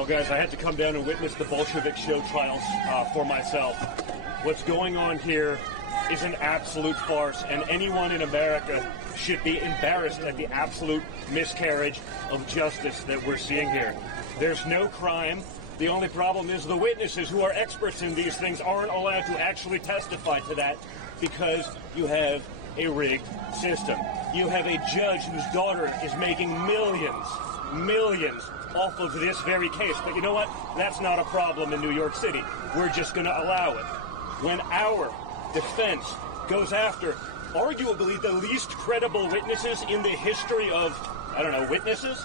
Well, guys, I had to come down and witness the Bolshevik show trials for myself. What's going on here is an absolute farce, and anyone in America should be embarrassed at the absolute miscarriage of justice that we're seeing here. There's no crime. The only problem is the witnesses who are experts in these things aren't allowed to actually testify to that because you have a rigged system. You have a judge whose daughter is making millions off of this very case. But you know what? That's not a problem in New York City. We're just going to allow it. When our defense goes after arguably the least credible witnesses in the history of, witnesses,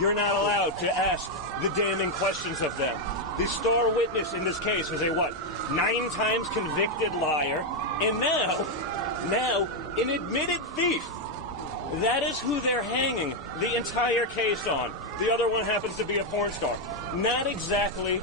you're not allowed to ask the damning questions of them. The star witness in this case is a 9 times convicted liar, and now an admitted thief. That is who they're hanging the entire case on. The other one happens to be a porn star. Not exactly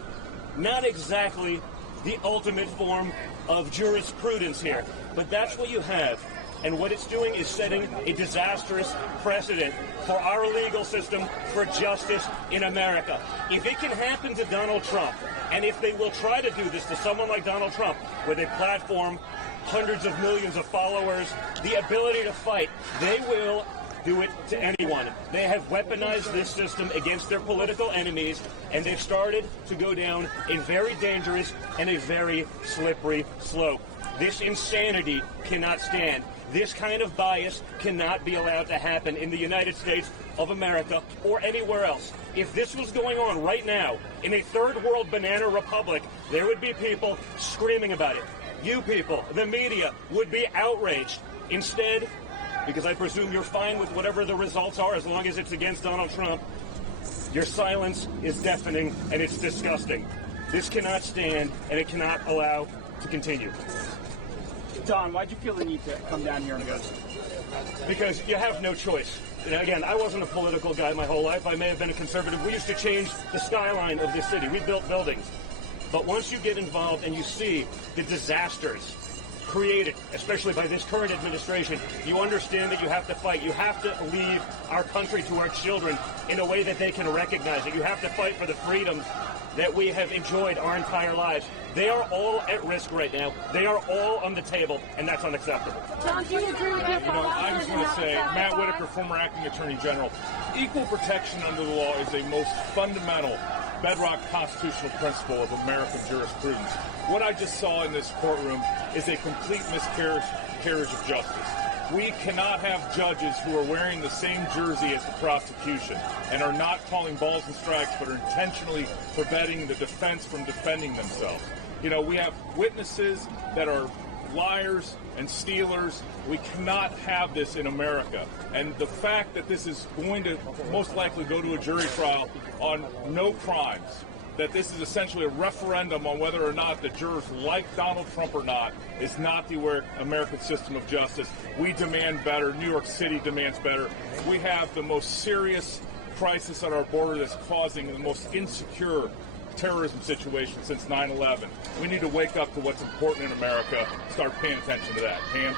the ultimate form of jurisprudence here. But that's what you have. And what it's doing is setting a disastrous precedent for our legal system, for justice in America. If it can happen to Donald Trump, and if they will try to do this to someone like Donald Trump, with a platform, hundreds of millions of followers, the ability to fight, they will do it to anyone. They have weaponized this system against their political enemies, and they've started to go down a very dangerous and a very slippery slope. This insanity cannot stand. This kind of bias cannot be allowed to happen in the United States of America or anywhere else. If this was going on right now in a third world banana republic, there would be people screaming about it. You people, the media, would be outraged. Instead, because I presume you're fine with whatever the results are as long as it's against Donald Trump, your silence is deafening and it's disgusting. This cannot stand and it cannot allow to continue. Don, why'd you feel the need to come down here and go? Because you have no choice. Again, I wasn't a political guy my whole life. I may have been a conservative. We used to change the skyline of this city. We built buildings. But once you get involved and you see the disasters created, especially by this current administration, you understand that you have to fight. You have to leave our country to our children in a way that they can recognize it. You have to fight for the freedoms that we have enjoyed our entire lives. They are all at risk right now. They are all on the table, and that's unacceptable. John, do you agree with that? I just want to say, Matt Whitaker, former acting attorney general, equal protection under the law is a most fundamental bedrock constitutional principle of American jurisprudence. What I just saw in this courtroom is a complete miscarriage of justice. We cannot have judges who are wearing the same jersey as the prosecution and are not calling balls and strikes, but are intentionally preventing the defense from defending themselves. We have witnesses that are liars and stealers. We cannot have this in America. And the fact that this is going to most likely go to a jury trial on no crimes, that this is essentially a referendum on whether or not the jurors like Donald Trump or not, is not the American system of justice. We demand better. New York City demands better. We have the most serious crisis at our border that's causing the most insecure terrorism situation since 9/11. We need to wake up to what's important in America, start paying attention to that. Pam?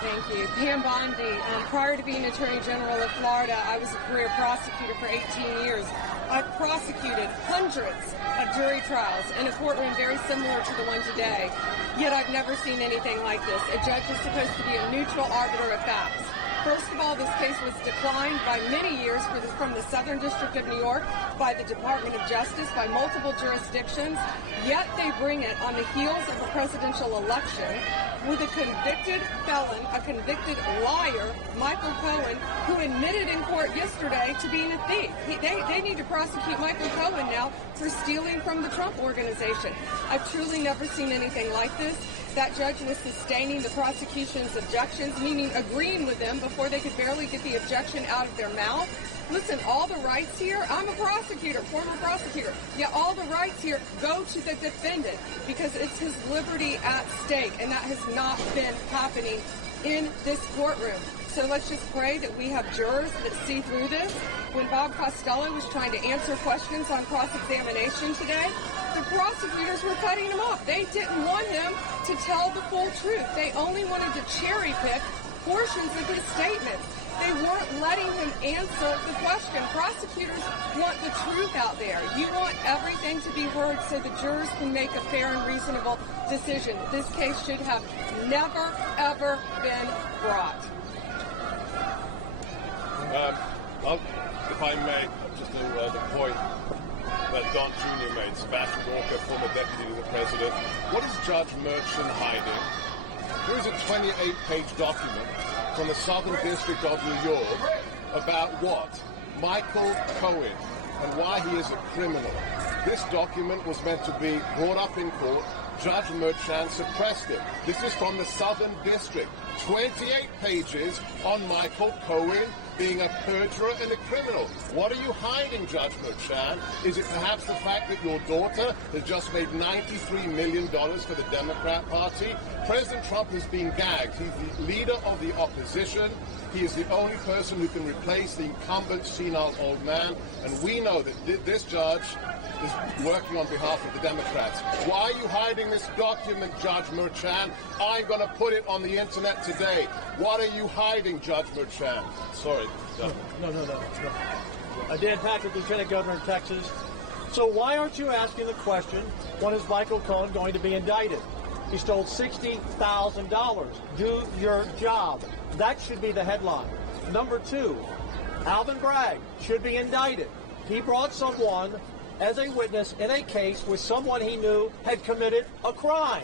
Thank you. Pam Bondi. Prior to being Attorney General of Florida, I was a career prosecutor for 18 years. I've prosecuted hundreds of jury trials in a courtroom very similar to the one today, yet I've never seen anything like this. A judge is supposed to be a neutral arbiter of facts. First of all, this case was declined by many years from the Southern District of New York, by the Department of Justice, by multiple jurisdictions, yet they bring it on the heels of a presidential election with a convicted felon, a convicted liar, Michael Cohen, who admitted in court yesterday to being a thief. They need to prosecute Michael Cohen now for stealing from the Trump organization. I've truly never seen anything like this. That judge was sustaining the prosecution's objections, meaning agreeing with them before they could barely get the objection out of their mouth. Listen, all the rights here, I'm a prosecutor, former prosecutor, yet all the rights here go to the defendant because it's his liberty at stake, and that has not been happening in this courtroom. So let's just pray that we have jurors that see through this. When Bob Costello was trying to answer questions on cross-examination today, the prosecutors were cutting him off. They didn't want him to tell the full truth. They only wanted to cherry-pick portions of his statements. They weren't letting him answer the question. Prosecutors want the truth out there. You want everything to be heard so the jurors can make a fair and reasonable decision. This case should have never, ever been brought. If I may, just the point that Don Jr. made, Sebastian Walker, former deputy to the president. What is Judge Merchant hiding? Here is a 28-page document from the Southern District of New York about what? Michael Cohen and why he is a criminal. This document was meant to be brought up in court. Judge Merchant suppressed it. This is from the Southern District. 28 pages on Michael Cohen being a perjurer and a criminal. What are you hiding, Judge Merchant? Is it perhaps the fact that your daughter has just made $93 million for the Democrat Party? President Trump has been gagged. He's the leader of the opposition. He is the only person who can replace the incumbent senile old man. And we know that this judge is working on behalf of the Democrats. Why are you hiding this document, Judge Merchant? I'm going to put it on the internet today. What are you hiding, Judge Merchant? Sorry. No. Dan Patrick, Lieutenant Governor of Texas. So why aren't you asking the question, when is Michael Cohen going to be indicted? He stole $60,000. Do your job. That should be the headline. Number two, Alvin Bragg should be indicted. He brought someone as a witness in a case with someone he knew had committed a crime.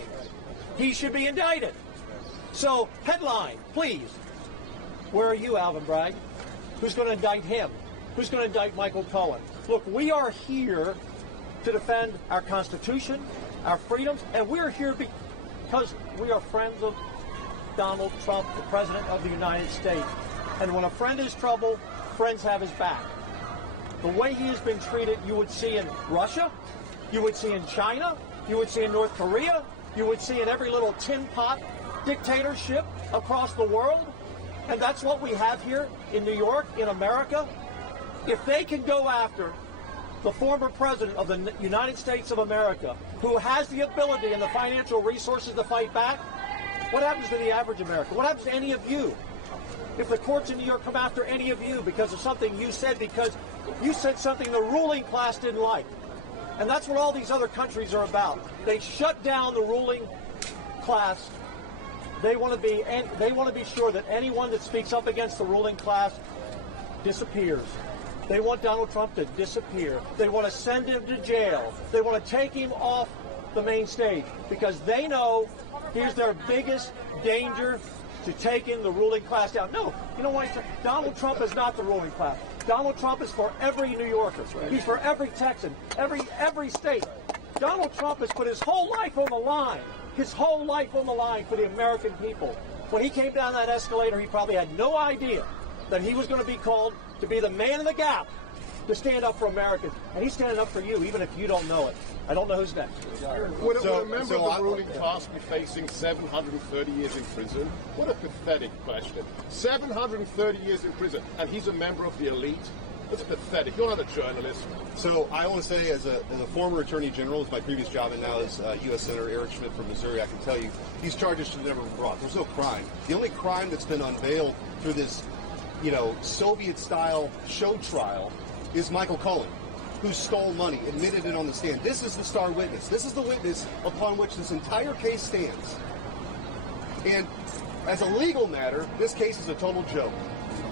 He should be indicted. So, headline, please. Where are you, Alvin Bragg? Who's going to indict him? Who's going to indict Michael Cohen? Look, we are here to defend our Constitution, our freedoms, and we're here because we are friends of Donald Trump, the President of the United States. And when a friend is trouble, friends have his back. The way he has been treated, you would see in Russia, you would see in China, you would see in North Korea, you would see in every little tin pot dictatorship across the world. And that's what we have here in New York, in America. If they can go after the former president of the United States of America, who has the ability and the financial resources to fight back, what happens to the average American? What happens to any of you? If the courts in New York come after any of you because of something you said, because you said something the ruling class didn't like. And that's what all these other countries are about. They shut down the ruling class. They want to be sure that anyone that speaks up against the ruling class disappears. They want Donald Trump to disappear. They want to send him to jail. They want to take him off the main stage because they know he's their biggest danger to taking the ruling class down. No, you know why? Donald Trump is not the ruling class. Donald Trump is for every New Yorker. He's for every Texan, every state. Donald Trump has put his whole life on the line. His whole life on the line for the American people. When he came down that escalator, he probably had no idea that he was going to be called to be the man in the gap to stand up for Americans. And he's standing up for you, even if you don't know it. I don't know who's next. Would a member of the ruling class be facing 730 years in prison? What a pathetic question. 730 years in prison, and he's a member of the elite? That's pathetic. You're not a journalist. So I want to say, as a former attorney general, as my previous job, and now as U.S. Senator Eric Schmidt from Missouri, I can tell you these charges should have never been brought. There's no crime. The only crime that's been unveiled through this, Soviet-style show trial is Michael Cohen, who stole money, admitted it on the stand. This is the star witness. This is the witness upon which this entire case stands. And as a legal matter, this case is a total joke.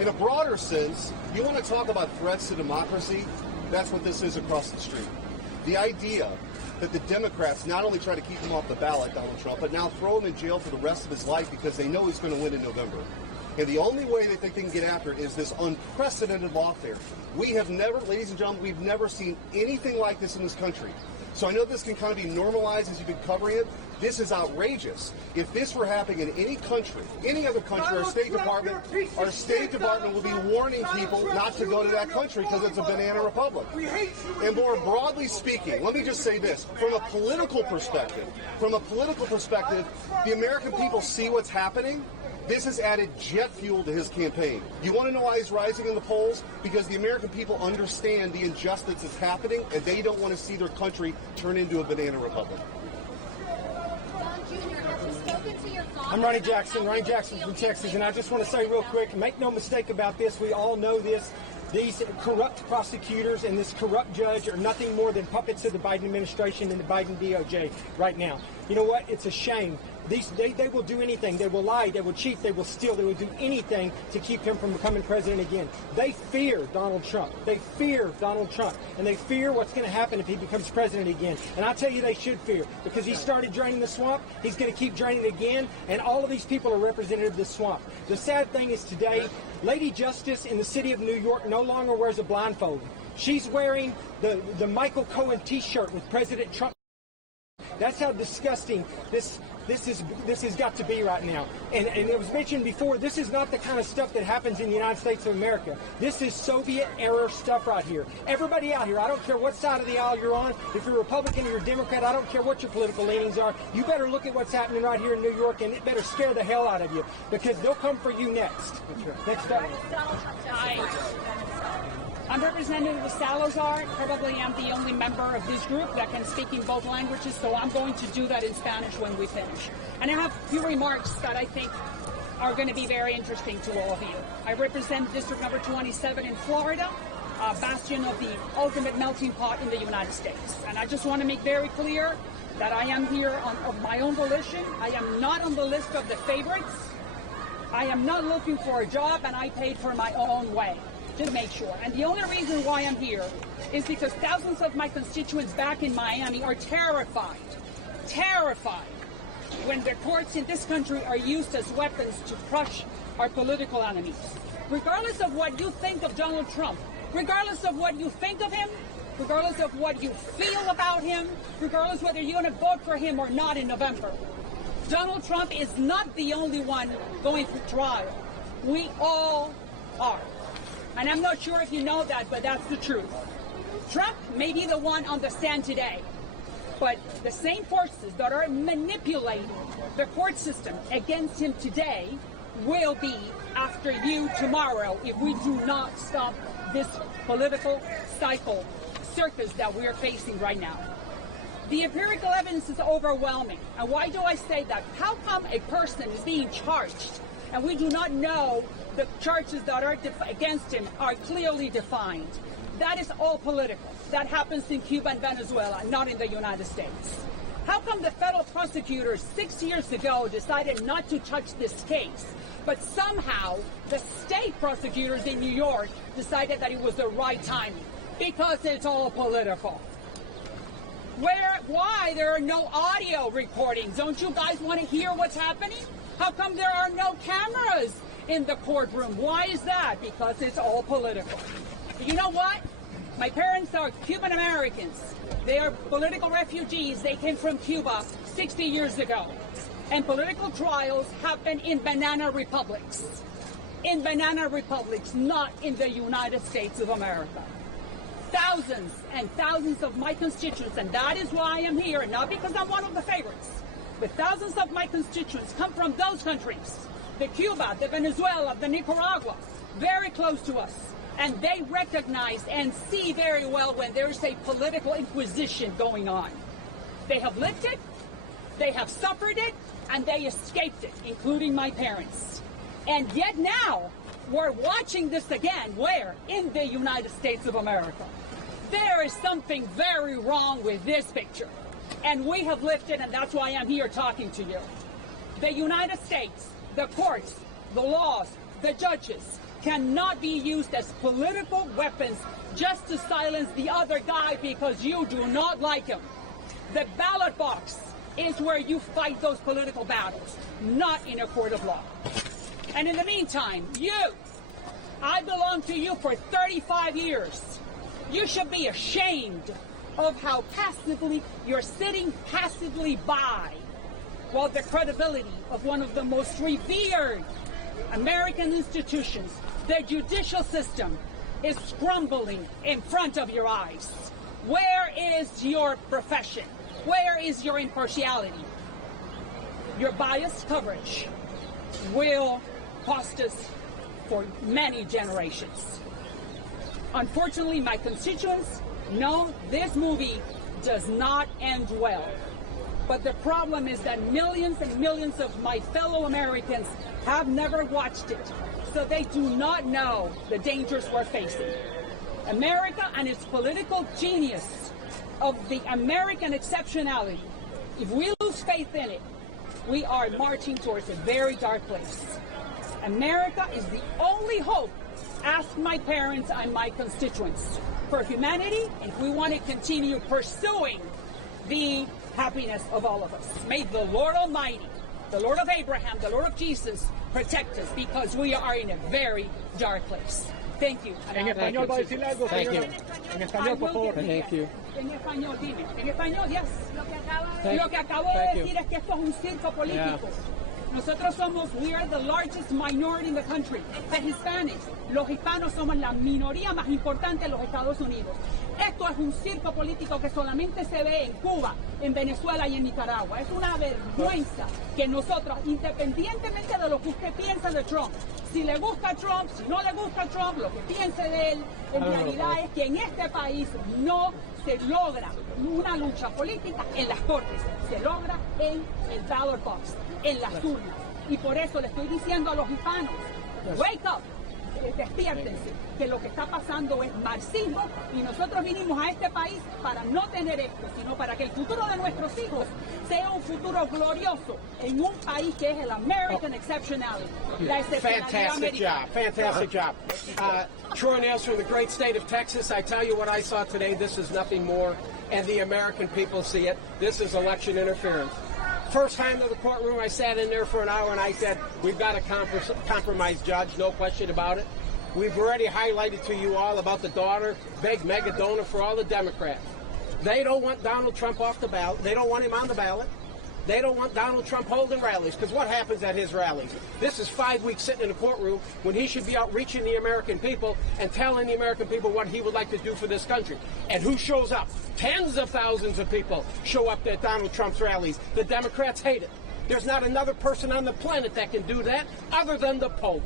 In a broader sense, you want to talk about threats to democracy? That's what this is across the street. The idea that the Democrats not only try to keep him off the ballot, Donald Trump, but now throw him in jail for the rest of his life because they know he's going to win in November. And the only way they think they can get after it is this unprecedented lawfare. We have never, ladies and gentlemen, we've never seen anything like this in this country. So I know this can kind of be normalized as you've been covering it. This is outrageous. If this were happening in any country, any other country, our State Department will be warning people not to go to that country because it's a banana republic. And more broadly speaking, let me just say this. From a political perspective, the American people see what's happening. This has added jet fuel to his campaign. You want to know why he's rising in the polls? Because the American people understand the injustice that's happening, and they don't want to see their country turn into a banana republic. Don Jr., have you spoken to your father? I'm Ronnie Jackson from Texas, and I just want to say real quick, make no mistake about this, we all know this. These corrupt prosecutors and this corrupt judge are nothing more than puppets of the Biden administration and the Biden DOJ right now. You know what? It's a shame. They will do anything. They will lie. They will cheat. They will steal. They will do anything to keep him from becoming president again. They fear Donald Trump. They fear Donald Trump. And they fear what's going to happen if he becomes president again. And I tell you, they should fear, because he started draining the swamp. He's going to keep draining it again. And all of these people are representative of this swamp. The sad thing is today, Lady Justice in the city of New York no longer wears a blindfold. She's wearing the Michael Cohen T-shirt with President Trump. That's how disgusting this has got to be right now. And it was mentioned before, this is not the kind of stuff that happens in the United States of America. This is Soviet-era stuff right here. Everybody out here, I don't care what side of the aisle you're on, if you're Republican or you're Democrat, I don't care what your political leanings are, you better look at what's happening right here in New York, and it better scare the hell out of you, because they'll come for you next. Next up. I'm Representative Salazar. Probably am the only member of this group that can speak in both languages, so I'm going to do that in Spanish when we finish. And I have a few remarks that I think are going to be very interesting to all of you. I represent District Number 27 in Florida, a bastion of the ultimate melting pot in the United States. And I just want to make very clear that I am here of my own volition. I am not on the list of the favorites. I am not looking for a job, and I paid for my own way. To make sure. And the only reason why I'm here is because thousands of my constituents back in Miami are terrified when the courts in this country are used as weapons to crush our political enemies. Regardless of what you think of Donald Trump, regardless of what you think of him, regardless of what you feel about him, regardless whether you're going to vote for him or not in November, Donald Trump is not the only one going through trial. We all are. And I'm not sure if you know that, but that's the truth. Trump may be the one on the stand today, but the same forces that are manipulating the court system against him today will be after you tomorrow if we do not stop this political cycle circus that we are facing right now. The empirical evidence is overwhelming. And why do I say that? How come a person is being charged and we do not know the charges that are against him are clearly defined? That is all political. That happens in Cuba and Venezuela, not in the United States. How come the federal prosecutors 6 years ago decided not to touch this case, but somehow the state prosecutors in New York decided that it was the right timing? Because it's all political. Why there are no audio recordings? Don't you guys want to hear what's happening? How come there are no cameras in the courtroom? Why is that? Because it's all political. You know what? My parents are Cuban Americans. They are political refugees. They came from Cuba 60 years ago. And political trials happen in banana republics. In banana republics, not in the United States of America. Thousands and thousands of my constituents, and that is why I am here, not because I'm one of the favorites, but thousands of my constituents come from those countries, the Cuba, the Venezuela, the Nicaragua, very close to us. And they recognize and see very well when there's a political inquisition going on. They have lived it, they have suffered it, and they escaped it, including my parents. And yet now, we're watching this again. Where? In the United States of America. There is something very wrong with this picture. And we have lived it, and that's why I'm here talking to you. The United States, the courts, the laws, the judges cannot be used as political weapons just to silence the other guy because you do not like him. The ballot box is where you fight those political battles, not in a court of law. And in the meantime, I belong to you for 35 years. You should be ashamed of how passively you're sitting passively by while the credibility of one of the most revered American institutions, the judicial system, is crumbling in front of your eyes. Where is your profession? Where is your impartiality? Your biased coverage will cost us for many generations. Unfortunately, my constituents know this movie does not end well. But the problem is that millions and millions of my fellow Americans have never watched it. So they do not know the dangers we're facing. America and its political genius of the American exceptionality, if we lose faith in it, we are marching towards a very dark place. America is the only hope, ask my parents and my constituents, for humanity if we want to continue pursuing the happiness of all of us. May the Lord Almighty, the Lord of Abraham, the Lord of Jesus, protect us because we are in a very dark place. Thank you. En español va a decirle algo, señora. En español, por favor. Thank you. En español, dime. En español, yes. Lo que acabo de decir es que esto es un circo político. Nosotros somos, we are the largest minority in the country, the Hispanics. Los hispanos somos la minoría más importante en los Estados Unidos. Esto es un circo político que solamente se ve en Cuba, en Venezuela y en Nicaragua. Es una vergüenza que nosotros, independientemente de lo que usted piensa de Trump, si le gusta Trump, si no le gusta Trump, lo que piense de él, en realidad es que en este país no se logra una lucha política en las cortes, se logra en el ballot box, en las urnas. Y por eso le estoy diciendo a los hispanos, wake up, despiértense, que lo que está pasando es marxismo y nosotros vinimos a este país para no tener esto, sino para que el futuro de nuestros hijos sea un futuro glorioso en un país que es el American Exceptionality. La excepcionalidad americana. Fantastic job. Troy Nails from the great state of Texas. I tell you what I saw today, this is nothing more, and the American people see it. This is election interference. First time to the courtroom, I sat in there for an hour and I said, we've got a compromised judge, no question about it. We've already highlighted to you all about the daughter, big mega donor for all the Democrats. They don't want Donald Trump off the ballot. They don't want him on the ballot. They don't want Donald Trump holding rallies, because what happens at his rallies? This is 5 weeks sitting in a courtroom when he should be out reaching the American people and telling the American people what he would like to do for this country. And who shows up? Tens of thousands of people show up at Donald Trump's rallies. The Democrats hate it. There's not another person on the planet that can do that other than the Pope.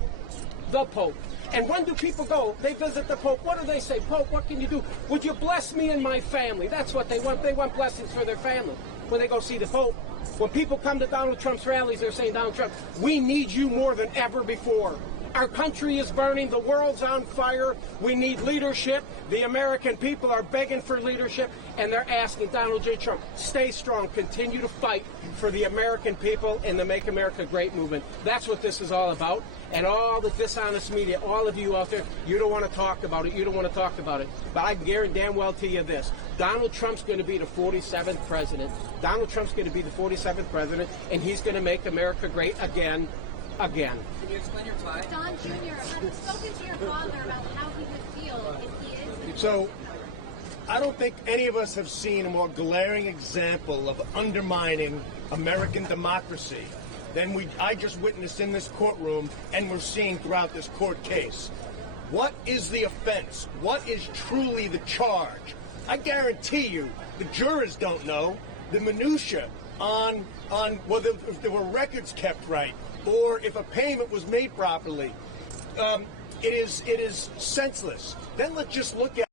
The Pope. And when do people go? They visit the Pope. What do they say? Pope, what can you do? Would you bless me and my family? That's what they want. They want blessings for their family when they go see the Pope. When people come to Donald Trump's rallies, they're saying, Donald Trump, we need you more than ever before. Our country is burning. The world's on fire. We need leadership. The American people are begging for leadership, and they're asking Donald J. Trump, stay strong, continue to fight for the American people and the Make America Great movement. That's what this is all about. And all the dishonest media, all of you out there, you don't want to talk about it. You don't want to talk about it. But I can guarantee damn well tell you this. Donald Trump's going to be the 47th president. Donald Trump's going to be the 47th president, and he's going to make America great again. Again. Can you explain your tie? Don Jr., have you spoken to your father about how he would feel if he is? So, I don't think any of us have seen a more glaring example of undermining American democracy than I just witnessed in this courtroom and we're seeing throughout this court case. What is the offense? What is truly the charge? I guarantee you the jurors don't know the minutia on whether if there were records kept right or if a payment was made properly. It is senseless. Then let's just look at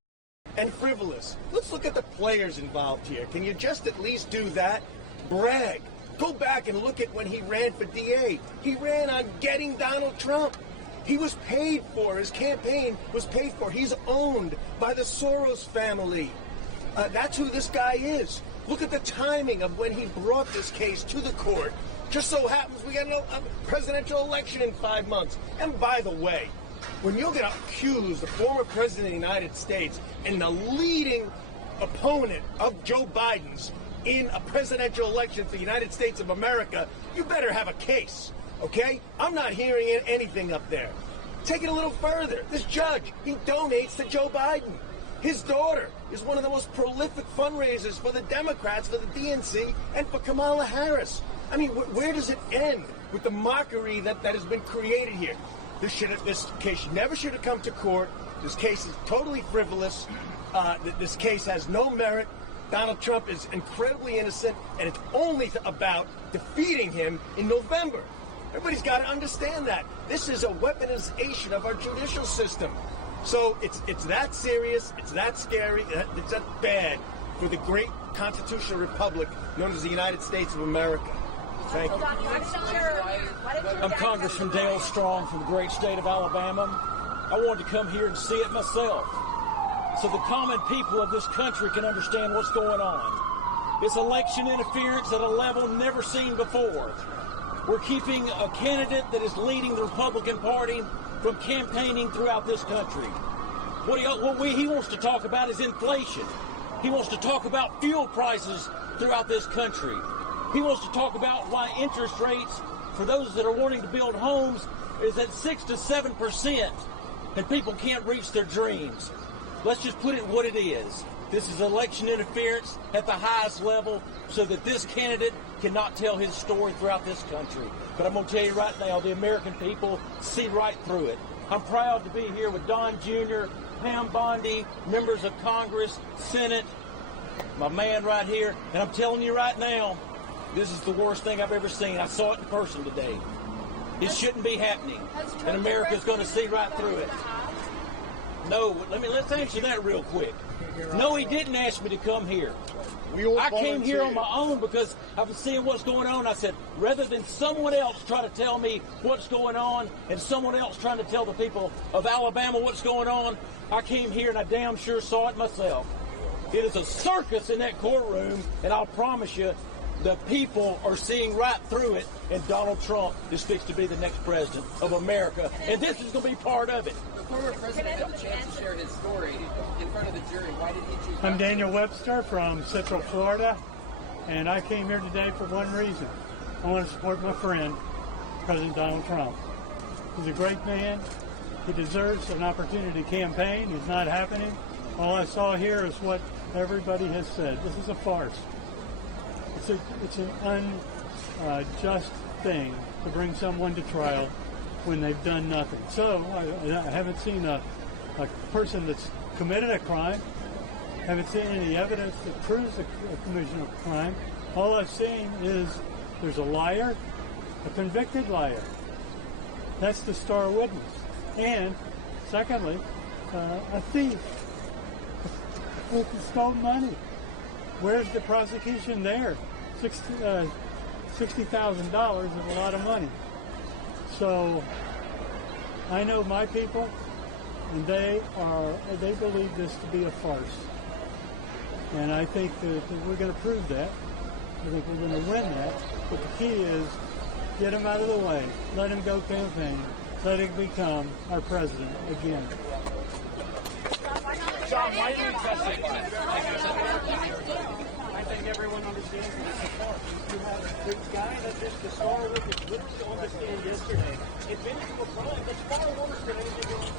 and frivolous. Let's look at the players involved here. Can you just at least do that? Brag. Go back and look at when he ran for DA. He ran on getting Donald Trump. He was paid for. His campaign was paid for. He's owned by the Soros family. That's who this guy is. Look at the timing of when he brought this case to the court. Just so happens we got a presidential election in 5 months. And by the way, when you're going to accuse the former president of the United States and the leading opponent of Joe Biden's in a presidential election for the United States of America, you better have a case, okay? I'm not hearing anything up there. Take it a little further. This judge, he donates to Joe Biden. His daughter is one of the most prolific fundraisers for the Democrats, for the DNC, and for Kamala Harris. I mean, where does it end with the mockery that has been created here? This case never should have come to court. This case is totally frivolous. This case has no merit. Donald Trump is incredibly innocent, and it's only about defeating him in November. Everybody's got to understand that. This is a weaponization of our judicial system. So it's that serious, it's that scary, it's that bad for the great constitutional republic known as the United States of America. Thank you. I'm Congressman Dale Strong from the great state of Alabama. I wanted to come here and see it myself so the common people of this country can understand what's going on. It's election interference at a level never seen before. We're keeping a candidate that is leading the Republican Party from campaigning throughout this country. What he wants to talk about is inflation. He wants to talk about fuel prices throughout this country. He wants to talk about why interest rates for those that are wanting to build homes is at 6 to 7%, and people can't reach their dreams. Let's just put it what it is. This is election interference at the highest level so that this candidate cannot tell his story throughout this country. But I'm going to tell you right now, the American people see right through it. I'm proud to be here with Don Jr., Pam Bondi, members of Congress, Senate, my man right here. And I'm telling you right now, this is the worst thing I've ever seen. I saw it in person today. It shouldn't be happening. And America's going to see right through it. No, let's answer that real quick. No, he didn't ask me to come here. I came here on my own because I was seeing what's going on. I said, rather than someone else try to tell me what's going on and someone else trying to tell the people of Alabama what's going on, I came here and I damn sure saw it myself. It is a circus in that courtroom, and I'll promise you, the people are seeing right through it, and Donald Trump is fixed to be the next president of America, and this is going to be part of it. The former president had a chance to share his story in front of the jury. Why did he choose? I'm Daniel Webster from Central Florida, and I came here today for one reason. I want to support my friend, President Donald Trump. He's a great man. He deserves an opportunity to campaign. It's not happening. All I saw here is what everybody has said. This is a farce. It's an unjust thing to bring someone to trial when they've done nothing. So I haven't seen a person that's committed a crime. Haven't seen any evidence that proves a commission of a crime. All I've seen is there's a liar, a convicted liar. That's the star witness. And secondly, a thief who stole money. Where's the prosecution there? $60,000 is a lot of money. So I know my people, and they believe this to be a farce. And I think that we're going to prove that. I think we're going to win that. But the key is get him out of the way. Let him go campaign. Let him become our president again. John, why are you testifying? I think everyone understands that it's a farce. You have the guy that just the star witness literally on the stand yesterday admitted to a crime. The star witness did anything wrong.